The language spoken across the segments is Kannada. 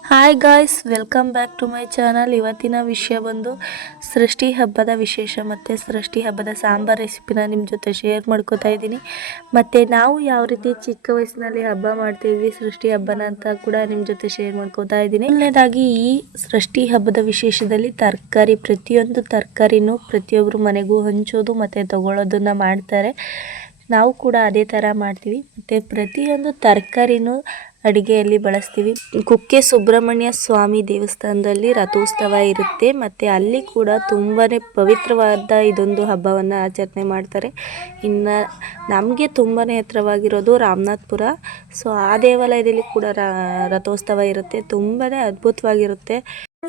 Hi guys, welcome back to my channel. ಇವತ್ತಿನ ವಿಷಯ ಬಂದು ಸೃಷ್ಟಿ ಹಬ್ಬದ ವಿಶೇಷ ಮತ್ತು ಸೃಷ್ಟಿ ಹಬ್ಬದ ಸಾಂಬಾರ್ ರೆಸಿಪಿನ ನಿಮ್ಮ ಜೊತೆ ಶೇರ್ ಮಾಡ್ಕೋತಾ ಇದ್ದೀನಿ. ಮತ್ತು ನಾವು ಯಾವ ರೀತಿ ಚಿಕ್ಕ ವಯಸ್ಸಿನಲ್ಲಿ ಹಬ್ಬ ಮಾಡ್ತೀವಿ ಸೃಷ್ಟಿ ಹಬ್ಬನ ಅಂತ ಕೂಡ ನಿಮ್ಮ ಜೊತೆ ಶೇರ್ ಮಾಡ್ಕೋತಾ ಇದ್ದೀನಿ. ಮೊದಲನೇದಾಗಿ ಈ ಸೃಷ್ಟಿ ಹಬ್ಬದ ವಿಶೇಷದಲ್ಲಿ ತರಕಾರಿ, ಪ್ರತಿಯೊಂದು ತರಕಾರಿನೂ ಪ್ರತಿಯೊಬ್ಬರು ಮನೆಗೂ ಹಂಚೋದು ಮತ್ತು ತಗೊಳ್ಳೋದನ್ನು ಮಾಡ್ತಾರೆ. ನಾವು ಕೂಡ ಅದೇ ಥರ ಮಾಡ್ತೀವಿ. ಮತ್ತು ಪ್ರತಿಯೊಂದು ತರಕಾರಿನೂ ಅಡುಗೆಯಲ್ಲಿ ಬಳಸ್ತೀವಿ. ಕುಕ್ಕೆ ಸುಬ್ರಹ್ಮಣ್ಯ ಸ್ವಾಮಿ ದೇವಸ್ಥಾನದಲ್ಲಿ ರಥೋತ್ಸವ ಇರುತ್ತೆ ಮತ್ತು ಅಲ್ಲಿ ಕೂಡ ತುಂಬಾ ಪವಿತ್ರವಾದ ಇದೊಂದು ಹಬ್ಬವನ್ನು ಆಚರಣೆ ಮಾಡ್ತಾರೆ. ಇನ್ನು ನಮಗೆ ತುಂಬಾ ಹತ್ರವಾಗಿರೋದು ರಾಮನಾಥ್ಪುರ. ಸೊ ಆ ದೇವಾಲಯದಲ್ಲಿ ಕೂಡ ರಥೋತ್ಸವ ಇರುತ್ತೆ, ತುಂಬಾ ಅದ್ಭುತವಾಗಿರುತ್ತೆ.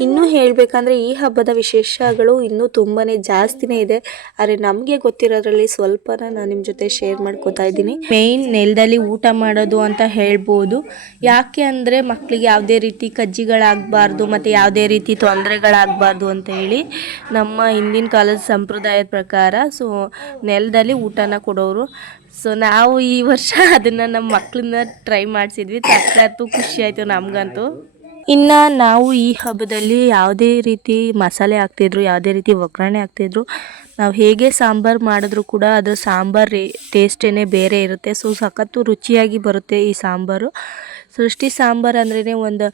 ಇನ್ನೂ ಹೇಳಬೇಕಂದ್ರೆ ಈ ಹಬ್ಬದ ವಿಶೇಷಗಳು ಇನ್ನೂ ತುಂಬಾ ಜಾಸ್ತಿನೇ ಇದೆ. ಆದರೆ ನಮಗೆ ಗೊತ್ತಿರೋದ್ರಲ್ಲಿ ಸ್ವಲ್ಪನ ನಾನು ನಿಮ್ಮ ಜೊತೆ ಶೇರ್ ಮಾಡ್ಕೋತಾ ಇದ್ದೀನಿ. ಮೇಯ್ನ್ ನೆಲದಲ್ಲಿ ಊಟ ಮಾಡೋದು ಅಂತ ಹೇಳ್ಬೋದು. ಯಾಕೆ ಅಂದರೆ ಮಕ್ಕಳಿಗೆ ಯಾವುದೇ ರೀತಿ ಕಜ್ಜಿಗಳಾಗಬಾರ್ದು ಮತ್ತು ಯಾವುದೇ ರೀತಿ ತೊಂದರೆಗಳಾಗಬಾರ್ದು ಅಂತ ಹೇಳಿ ನಮ್ಮ ಹಿಂದಿನ ಕಾಲದ ಸಂಪ್ರದಾಯದ ಪ್ರಕಾರ ಸೊ ನೆಲದಲ್ಲಿ ಊಟನ ಕೊಡೋರು. ಸೊ ನಾವು ಈ ವರ್ಷ ಅದನ್ನು ನಮ್ಮ ಮಕ್ಕಳನ್ನ ಟ್ರೈ ಮಾಡಿಸಿದ್ವಿ. ಸಖತ್ತು ಖುಷಿ ಆಯಿತು ನಮಗಂತೂ. ಇನ್ನು ನಾವು ಈ ಹಬ್ಬದಲ್ಲಿ ಯಾವುದೇ ರೀತಿ ಮಸಾಲೆ ಹಾಕ್ತಿದ್ರು, ಯಾವುದೇ ರೀತಿ ಒಗ್ಗರಣೆ ಹಾಕ್ತಿದ್ರು, ನಾವು ಹೇಗೆ ಸಾಂಬಾರು ಮಾಡಿದ್ರೂ ಕೂಡ ಅದು ಸಾಂಬಾರು ಟೇಸ್ಟೇ ಬೇರೆ ಇರುತ್ತೆ. ಸೊ ಸಖತ್ತು ರುಚಿಯಾಗಿ ಬರುತ್ತೆ ಈ ಸಾಂಬಾರು. ಸೃಷ್ಟಿ ಸಾಂಬಾರು ಅಂದ್ರೇ ಒಂದು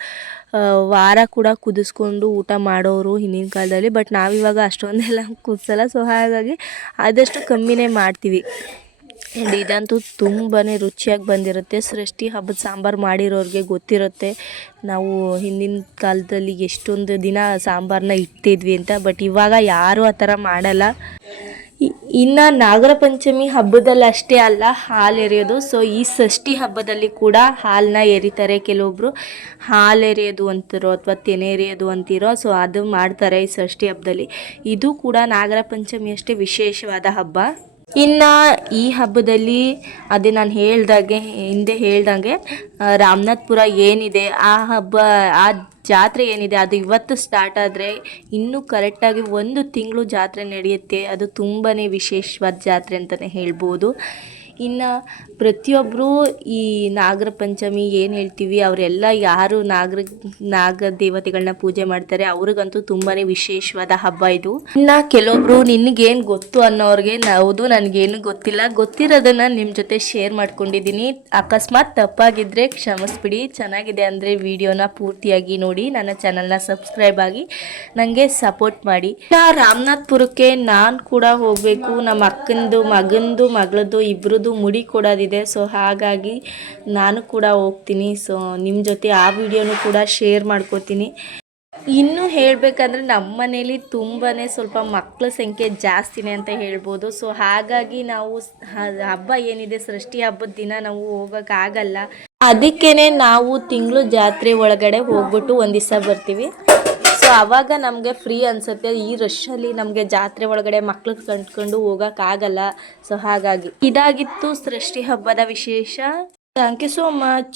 ವಾರ ಕೂಡ ಕುದಿಸ್ಕೊಂಡು ಊಟ ಮಾಡೋರು ಹಿಂದಿನ ಕಾಲದಲ್ಲಿ. ಬಟ್ ನಾವಿವಾಗ ಅಷ್ಟೊಂದೆಲ್ಲ ಕುದಿಸಲ್ಲ. ಸೊ ಹಾಗಾಗಿ ಆದಷ್ಟು ಕಮ್ಮಿನೇ ಮಾಡ್ತೀವಿ. ಆ್ಯಂಡ್ ಇದಂತೂ ತುಂಬಾ ರುಚಿಯಾಗಿ ಬಂದಿರುತ್ತೆ. ಸೃಷ್ಟಿ ಹಬ್ಬದ ಸಾಂಬಾರು ಮಾಡಿರೋರಿಗೆ ಗೊತ್ತಿರುತ್ತೆ ನಾವು ಹಿಂದಿನ ಕಾಲದಲ್ಲಿ ಎಷ್ಟೊಂದು ದಿನ ಸಾಂಬಾರನ್ನ ಇಡ್ತಿದ್ವಿ ಅಂತ. ಬಟ್ ಇವಾಗ ಯಾರೂ ಆ ಥರ ಮಾಡಲ್ಲ. ಇನ್ನು ನಾಗರ ಪಂಚಮಿ ಹಬ್ಬದಲ್ಲಿ ಅಷ್ಟೇ ಅಲ್ಲ ಹಾಲು ಎರೆಯೋದು. ಸೊ ಈ ಷಷ್ಠಿ ಹಬ್ಬದಲ್ಲಿ ಕೂಡ ಹಾಲನ್ನ ಎರಿತಾರೆ. ಕೆಲವೊಬ್ಬರು ಹಾಲು ಎರೆಯೋದು ಅಂತಿರೋ ಅಥವಾ ತೆನೆ ಎರೆಯೋದು ಅಂತಿರೋ, ಸೊ ಅದು ಮಾಡ್ತಾರೆ ಈ ಷಷ್ಠಿ ಹಬ್ಬದಲ್ಲಿ. ಇದು ಕೂಡ ನಾಗರ ಪಂಚಮಿ ಅಷ್ಟೇ ವಿಶೇಷವಾದ ಹಬ್ಬ. ಇನ್ನು ಈ ಹಬ್ಬದಲ್ಲಿ ಅದೇ ನಾನು ಹಿಂದೆ ಹೇಳ್ದಂಗೆ ರಾಮನಾಥ್ಪುರ ಏನಿದೆ ಆ ಹಬ್ಬ, ಆ ಜಾತ್ರೆ ಏನಿದೆ ಅದು ಇವತ್ತು ಸ್ಟಾರ್ಟ್ ಆದರೆ ಇನ್ನೂ ಕರೆಕ್ಟಾಗಿ 1 ತಿಂಗಳು ಜಾತ್ರೆ ನಡೆಯುತ್ತೆ. ಅದು ತುಂಬಾ ವಿಶೇಷವಾದ ಜಾತ್ರೆ ಅಂತಲೇ ಹೇಳ್ಬೋದು. ಇನ್ನು ಪ್ರತಿಯೊಬ್ಬರು ಈ ನಾಗರ ಪಂಚಮಿ ಏನು ಹೇಳ್ತೀವಿ ಅವರೆಲ್ಲ ಯಾರು ನಾಗ ದೇವತೆಗಳನ್ನ ಪೂಜೆ ಮಾಡ್ತಾರೆ ಅವ್ರಿಗಂತೂ ತುಂಬಾ ವಿಶೇಷವಾದ ಹಬ್ಬ ಇದು. ಇನ್ನು ಕೆಲವೊಬ್ರು ನಿನಗೇನು ಗೊತ್ತು ಅನ್ನೋರಿಗೆ ಹೌದು, ನನಗೇನು ಗೊತ್ತಿಲ್ಲ, ಗೊತ್ತಿರೋದನ್ನು ನಿಮ್ಮ ಜೊತೆ ಶೇರ್ ಮಾಡ್ಕೊಂಡಿದ್ದೀನಿ. ಅಕಸ್ಮಾತ್ ತಪ್ಪಾಗಿದ್ದರೆ ಕ್ಷಮಿಸ್ಬಿಡಿ. ಚೆನ್ನಾಗಿದೆ ಅಂದರೆ ವಿಡಿಯೋನ ಪೂರ್ತಿಯಾಗಿ ನೋಡಿ, ನನ್ನ ಚಾನಲ್ನ ಸಬ್ಸ್ಕ್ರೈಬ್ ಆಗಿ ನನಗೆ ಸಪೋರ್ಟ್ ಮಾಡಿ. ರಾಮನಾಥ್ಪುರಕ್ಕೆ ನಾನು ಕೂಡ ಹೋಗಬೇಕು. ನಮ್ಮ ಅಕ್ಕಂದು ಮಗಳದ್ದು ಇಬ್ಬರದ್ದು ಮುಡಿ ಕೊಡೋದಿದೆ. ಸೊ ಹಾಗಾಗಿ ನಾನು ಕೂಡ ಹೋಗ್ತೀನಿ. ಸೊ ನಿಮ್ಮ ಜೊತೆ ಆ ವಿಡಿಯೋನು ಕೂಡ ಶೇರ್ ಮಾಡ್ಕೋತೀನಿ. ಇನ್ನೂ ಹೇಳಬೇಕಂದ್ರೆ ನಮ್ಮ ಮನೇಲಿ ತುಂಬಾ ಸ್ವಲ್ಪ ಮಕ್ಕಳ ಸಂಖ್ಯೆ ಜಾಸ್ತಿನೇ ಅಂತ ಹೇಳ್ಬೋದು. ಸೊ ಹಾಗಾಗಿ ನಾವು ಹಬ್ಬ ಏನಿದೆ ಸೃಷ್ಟಿ ಹಬ್ಬದ ದಿನ ನಾವು ಹೋಗೋಕ್ಕಾಗಲ್ಲ. ಅದಕ್ಕೇ ನಾವು ತಿಂಗಳು ಜಾತ್ರೆ ಒಳಗಡೆ ಹೋಗ್ಬಿಟ್ಟು ಒಂದು ದಿವಸ ಬರ್ತೀವಿ. ಸೊ ಆವಾಗ ನಮಗೆ ಫ್ರೀ ಅನಿಸುತ್ತೆ. ಈ ರಶ್ಶಲ್ಲಿ ನಮಗೆ ಜಾತ್ರೆ ಒಳಗಡೆ ಮಕ್ಳಿಗೆ ಕಂಡ್ಕೊಂಡು ಹೋಗೋಕ್ಕಾಗಲ್ಲ. ಸೊ ಹಾಗಾಗಿ ಇದಾಗಿತ್ತು ಸೃಷ್ಟಿ ಹಬ್ಬದ ವಿಶೇಷ. Thank you so much.